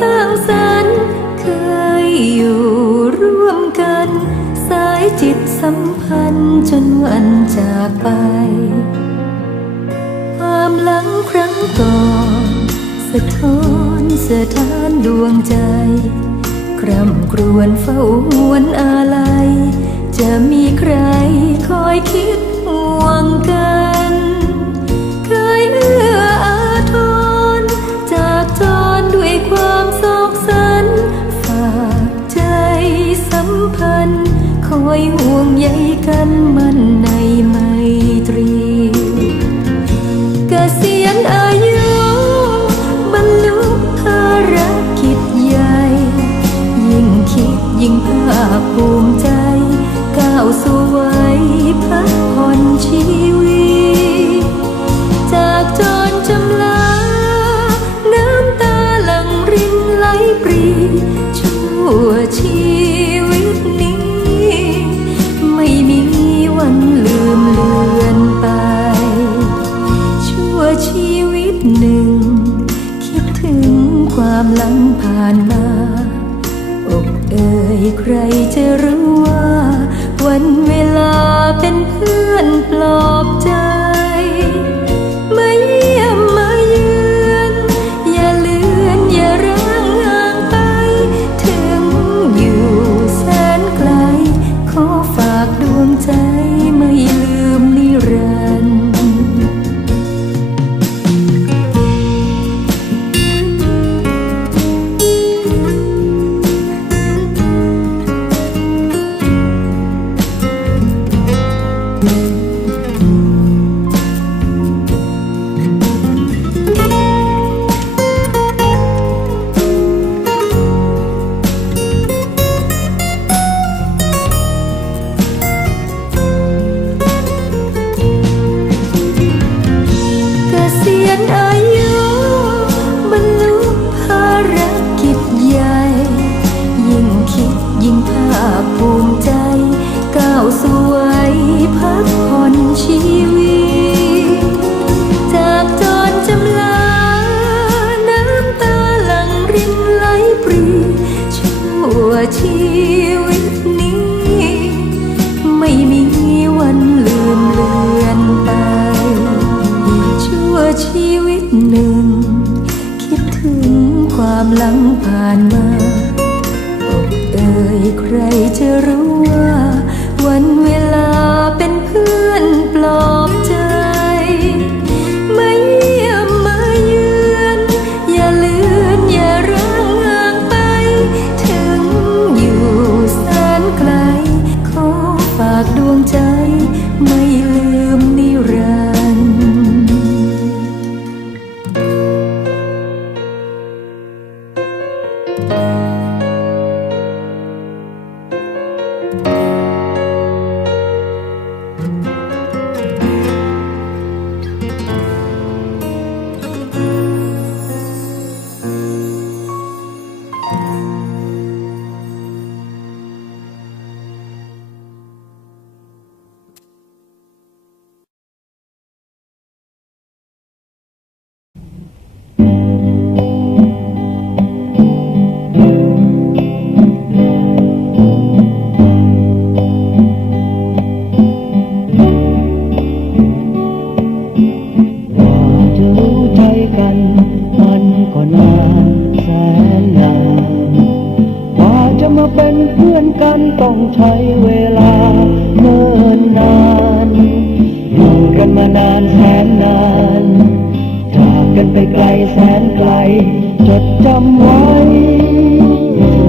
สร้างสรรค์เคยอยู่ร่วมกัน สายจิตสัมพันธ์จนวันจากไป ความหลังครั้งก่อนสะท้อนสะท้านดวงใจคร่ำครวญเฝ้าหวนอาลัย จะมีใครคอยคิดานมาอกเอ่ยใครจะรู้ อนานแสนนานกว่าจะมาเป็นเพื่อนกันต้องใช้เวลาเนิ่นนานอยู่กันมานานแสนนานจากกันไปไกลแสนไกล จดจำไว้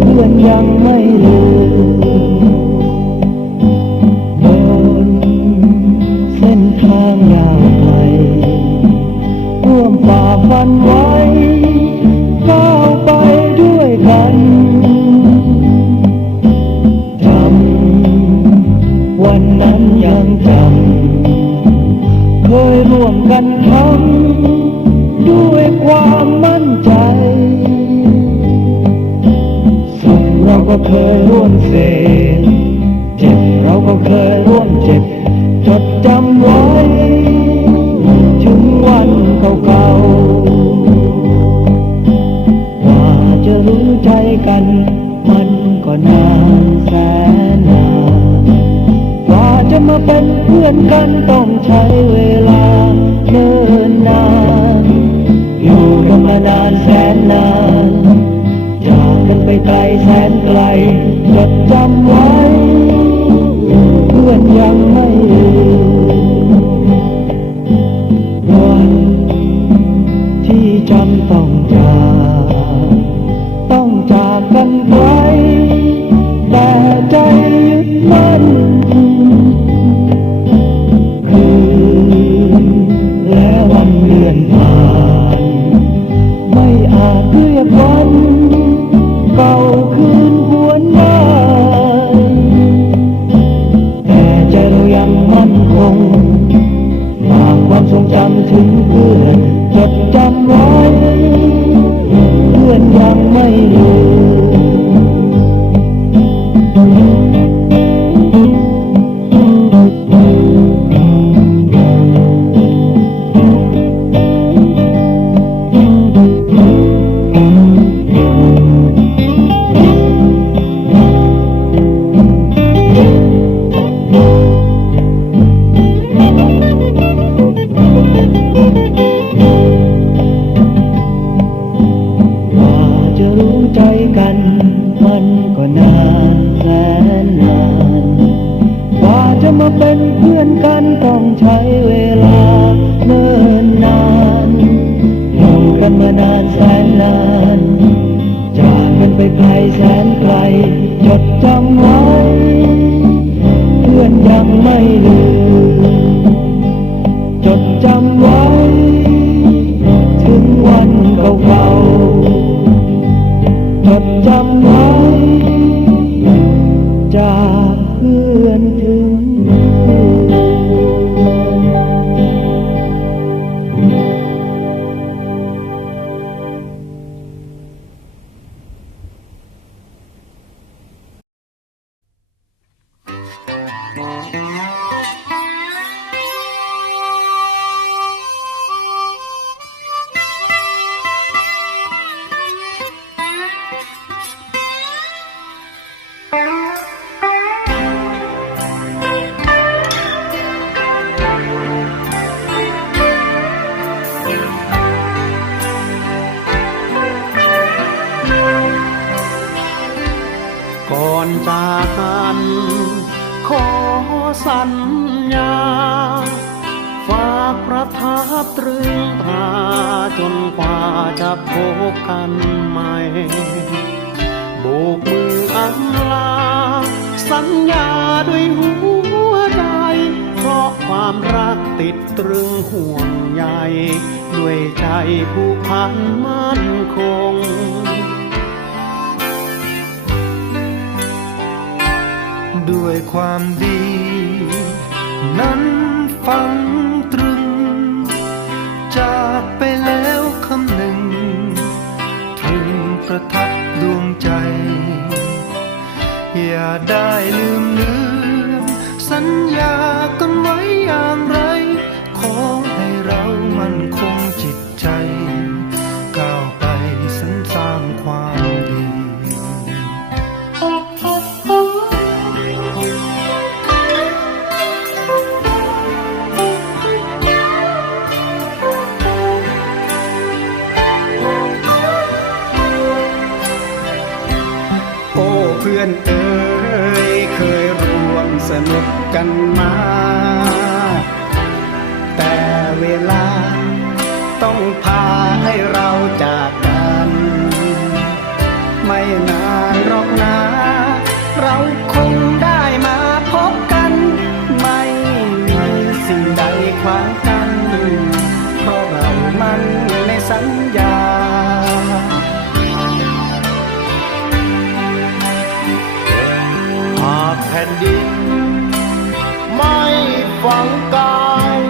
เพื่อนยังไม่ลืม เคยร่วมเจ็บเราก็เคยร่วมเจ็บ จดจำไว้ ถึงวันเก่าๆกว่าจะรู้ใจกัน มันก็นานแสนนานกว่าจะมาเป็นเพื่อนกันต้องใช้เวลาเนิ่นนาน อยู่กันมานานแสนนาน ไกลแสนไกลจดจำไว้ เพื่อนยังไม่วันที่จำต้องจาก ต้องจากกันไป ก็นานแสนนานกว่าจะมาเป็นเพื่อนกันต้องใช้เวลาเนิ่นนานอยู่กันมานานแสนนานจากกันไปไกลแสนไกลจดจำไว้ เพื่อนยังไม่ลืม ญาด้วยหัวใจ เพราะความรักติดตรึงห่วงใยด้วยใจผู้พันมั่นคงด้วยความดี นั้นฟังตรึง จากไปแล้วคำหนึ่ง ถึงประทับ อย่าได้ลืมเลือ กันมา แต่เวลาต้องพาให้เราจาก ฝังกาย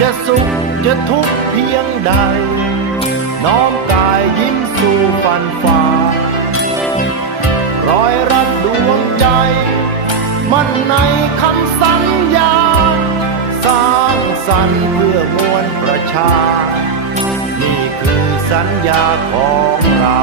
จะสุขจะทุกข์เพียงใด น้อมกายยิ้มสู่ฟันฝ่ารอยรัดดวงใจ มันในคำสัญญา สร้างสรรค์เพื่อมวลประชา นี่คือสัญญาของเรา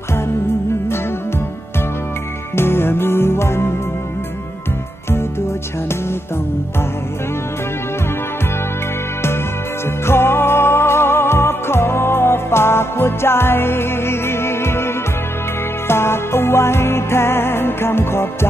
มีวัน ที่ตัวฉันต้องไป จะขอขอฝากหัวใจ ฝากเอาไว้แทนคำขอบใจ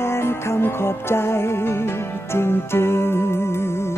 ขอบใจจริงๆ